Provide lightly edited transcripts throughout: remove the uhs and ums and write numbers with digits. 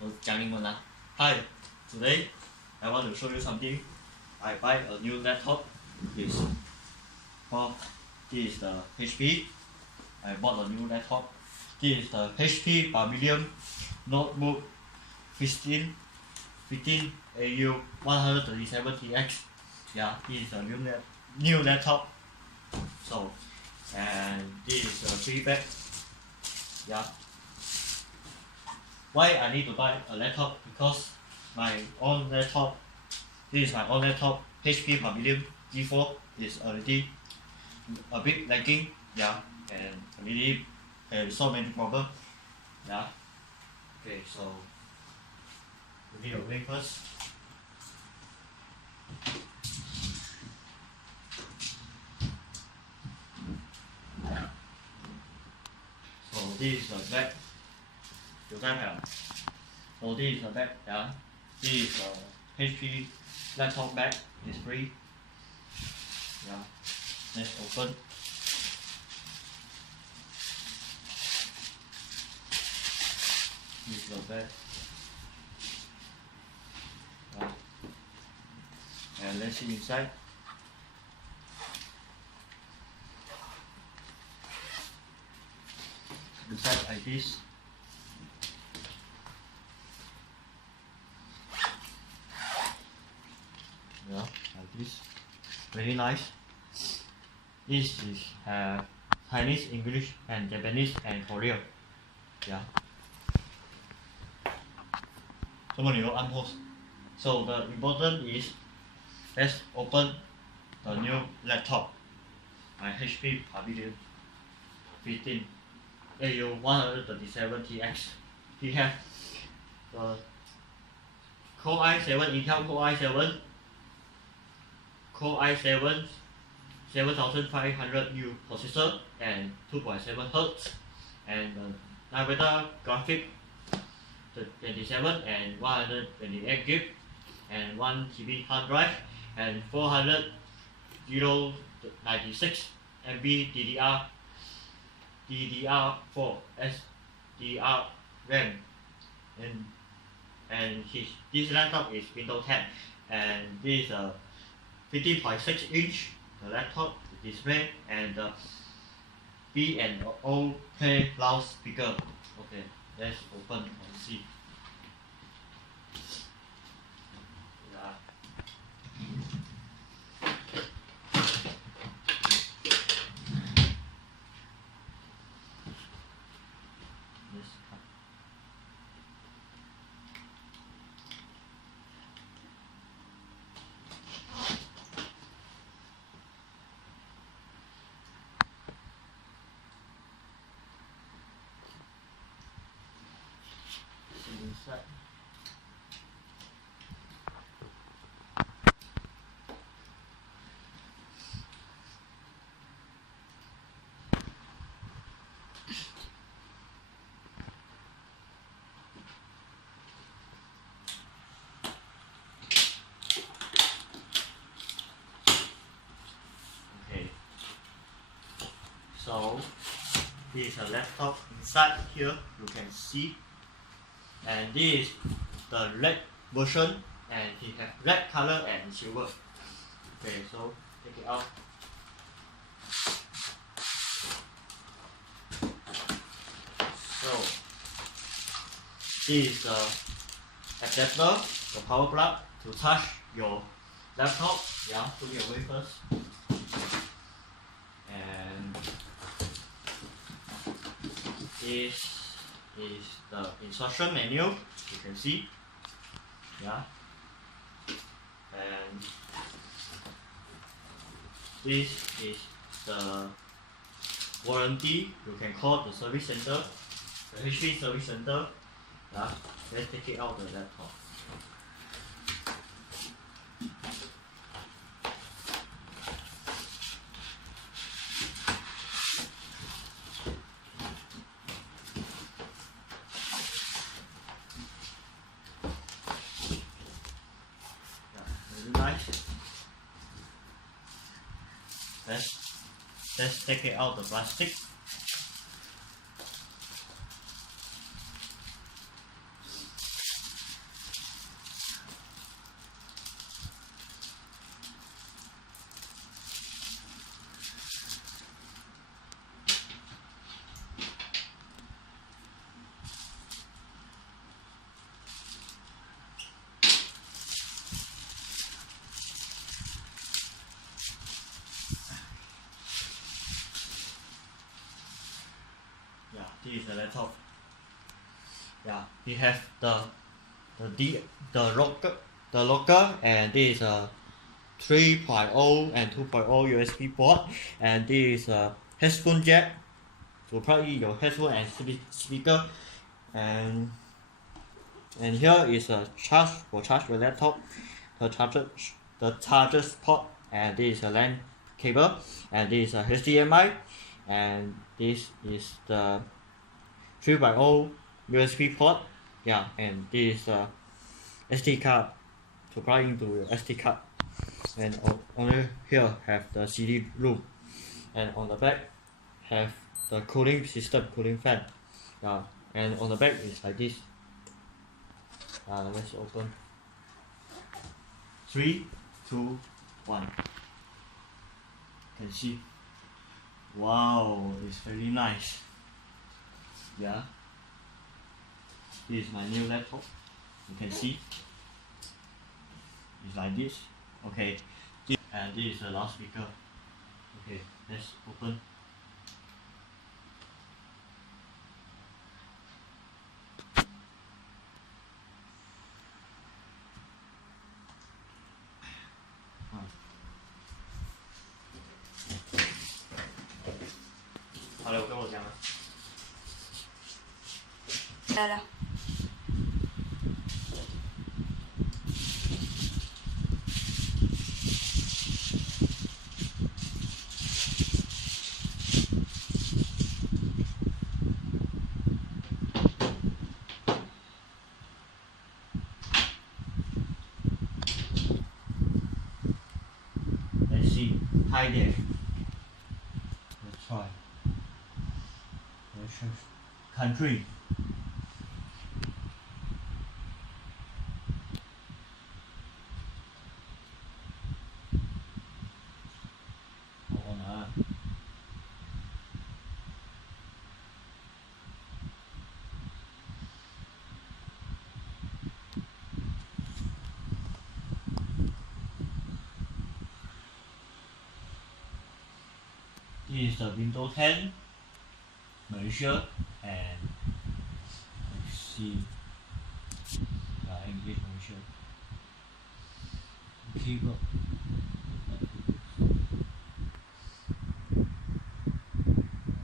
我讲英文啦。Hi, today I want to show you something. I buy a new laptop. This is the HP. I bought a new laptop. This is the HP Pavilion Notebook 15 au137tx. Yeah, this is a new laptop. So, and this is a free bag. Yeah. Why I need to buy a laptop? Because my own laptop, this is my own laptop, HP Pavilion G4 is already a bit lagging, yeah, and already have so many problems, yeah. Okay, so we need to wait first. So this is the back. 有在拍 So this is the back, yeah. This is a HP laptop bag. It's free. Yeah. Let's open. This is the bag. Yeah. And let's see inside. Inside like this. Yeah, like this. Very nice. This is Chinese, English, and Japanese and Korean. Yeah. So the important is let's open the new laptop. My HP Pavilion 15 au137tx. We have the Core i7 Intel Core i7 7500U processor and 2.7 Hz, and the Nvidia graphic 27 and 128 GB and 1 GB hard drive and 496 MB DDR4 SDR RAM, and this laptop is Windows 10, and this is a 50.6 inch the laptop display and the B&O play loudspeaker. Okay, let's open and see. Yeah. Let's cut. Inside. Okay. So this is a laptop. Inside here you can see. And this is the red version, and it has red color and silver. Okay, so take it out. So this is the adapter, the power plug to charge your laptop. Yeah, put it away first. And this is the instruction manual, you can see, yeah, and this is the warranty. You can call the service center, the HP service center. Yeah, let's take it out the laptop. Nice. Let's take it out the plastic. this is the laptop. Yeah, we have the locker, and this is a 3.0 and 2.0 USB port, and this is a headphone jack to plug in your headphone and speaker, and here is a charge the laptop, the charger port, and this is a LAN cable, and this is a HDMI, and this is the 3.0 USB port. Yeah, and this is a SD card to plug into your SD card, and on here have the CD room, and on the back have the cooling system, cooling fan. Yeah, and on the back is like this. Let's open. 3, 2, 1. Can see. Wow, it's very nice. Yeah. This is my new laptop. You can see. It's like this. Okay. And this is the loudspeaker. Okay, let's open. Hello，跟我讲啊。来了。Let's see. Hi there. Let's try. Let's choose country. Hold on. This is the Windows 10, Malaysia, and let's see, English Malaysia. Keyboard.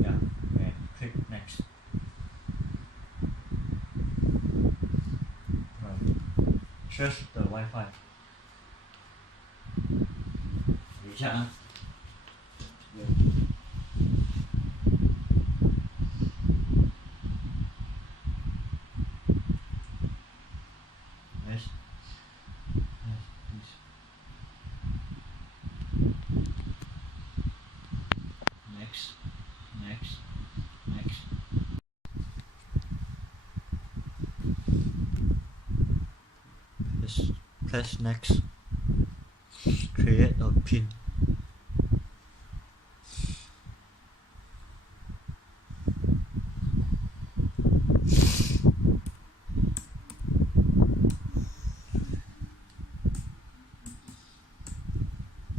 Yeah, and click next. Right. Search the Wi-Fi. 等一下啊。Next. Press next. Create a pin.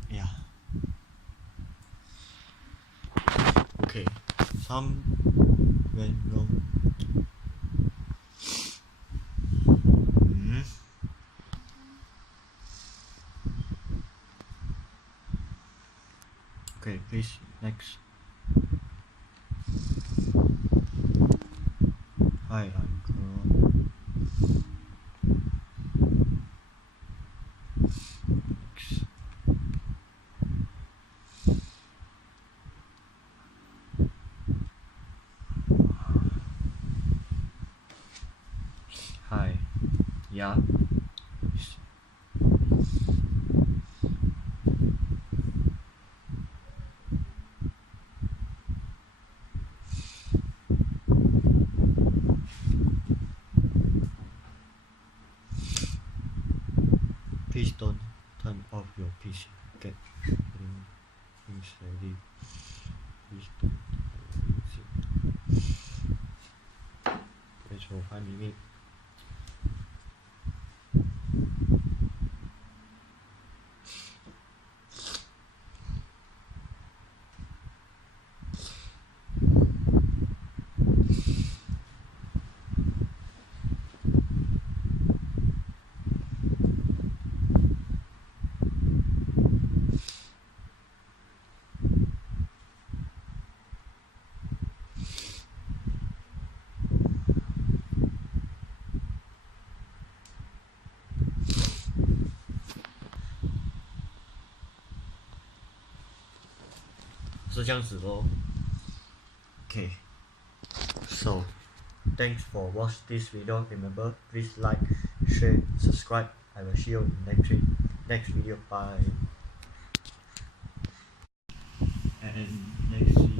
Yeah. Okay. Some went wrong. Okay, please next. Hi, I'm Carl. Next. Hi. Yeah. Please don't turn off your PC. Get things ready. Please don't use it. Wait for 5 minutes. 是这样子咯。Okay, so thanks for watch this video. Remember, please like, share, subscribe. I will see you in next video. Bye. And next